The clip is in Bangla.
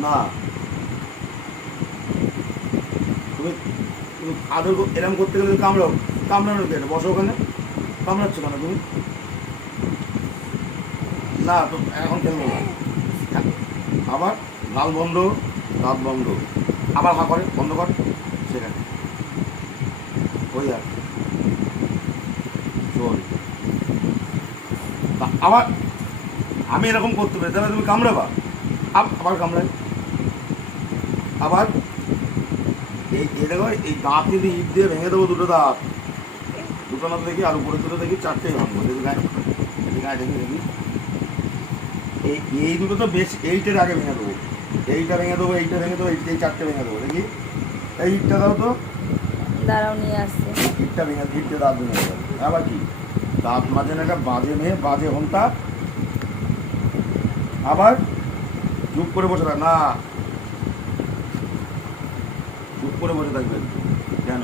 না। তুমি তুমি আদর এরম করতে গেলে কামড়াও কামড়ানো কেন বসো ওখানে। কামড়াচ্ছ কেন তুমি? না, তো এখন কেন আবার লাল বন্ধ দাঁত বন্ধ। আবার হা করে, বন্ধ কর। সেখানে। ওই আর আবার আমি এরকম করতে পারি, তাহলে তুমি কামড়াবা। আব- আবার কামড়াই। আবার এই দেখো এই দাঁত কিন্তু ইট দিয়ে ভেঙে দেবো দুটো দাঁত। দুটো দাঁত দেখি আর উপরে দুটো দেখি চারটেই ভাঙবো। দেখি গায়ে দেখি গায়ে দেখি দেখি। এই এই দুটো তো বেশ এইটের আগে ভেঙে দেবো। এইটা ভেঙে দেবো এইটা ভেঙে দেবো এই- এই চারটে ভেঙে দেবো। দেখি। এই ইটটা দাও তো। দাঁড়াও নিয়ে আসছে। ইটটা ভেঙে ইটটা দাঁত ভেঙে দেবো। আবার কি? দাঁত মাঝে না একটা বাজে মেয়ে বাজে হন্তা আবার চুপ করে বসে না করে বসে থাকবেন। কেন?